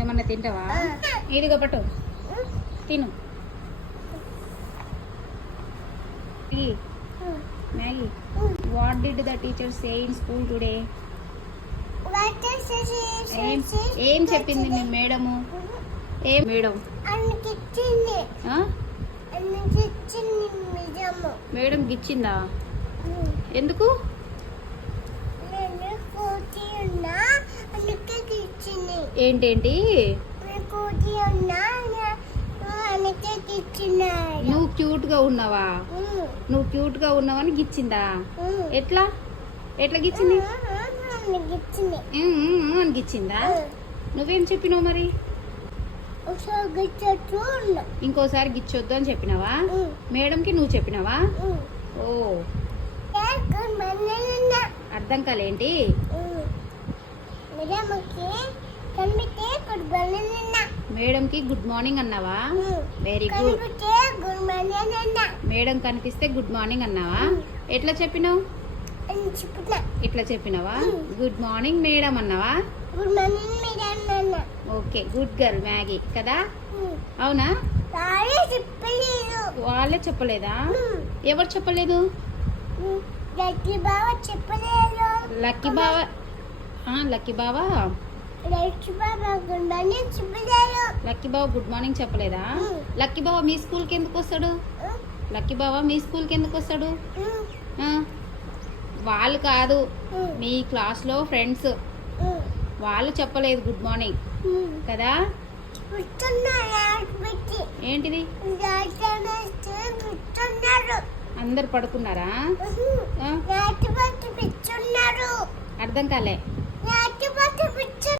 ఏమన్నా తింటావా? ఇదిగో పట్టు తిను. Maggi, what did the teacher say in school today? ఏం చెప్పింది మీ మేడము? ఏం మేడం మేడం గిచ్చిందా? ఎందుకు? ఏంటేంటి? నువ్వు క్యూట్ గా ఉన్నావా? నువ్వు క్యూట్ గా ఉన్నావని గిచ్చిందా? ఎట్లా ఎట్లా గిచ్చింది? అని గిచ్చిందా? నువ్వేం చెప్పినావు మరి? ఇంకోసారి గిచ్చొద్దు అని చెప్పినావా? మేడంకి నువ్వు చెప్పినావా? ఓ, అర్థం కాలేంటి? మేడంకి గుడ్ మార్నింగ్ అన్నావా? Very good. మేడం కనిపిస్తే గుడ్ మార్నింగ్ అన్నావా? ఎట్లా చెప్పినావు? ఇట్లా చెప్పినావా? గుడ్ మార్నింగ్ మేడం అన్నావా? ఓకే, గుడ్ గర్ల్ మ్యాగీ కదా? అవునా? వాళ్ళే చెప్పలేదా? ఎవరు చెప్పలేదు? లక్కీ బావా. లక్కీ బావా లక్కీ బావ గుడ్ మార్నింగ్ చెప్పలేదా? లక్కీ బావ మీ స్కూల్కి ఎందుకు వస్తాడు? లక్కీ బావ మీ స్కూల్కి ఎందుకు వస్తాడు? వాళ్ళు కాదు, మీ క్లాస్లో ఫ్రెండ్స్ వాళ్ళు చెప్పలేదు గుడ్ మార్నింగ్ కదా? ఏంటిది? అందరు పడుకున్నారా? అర్థం కాలే.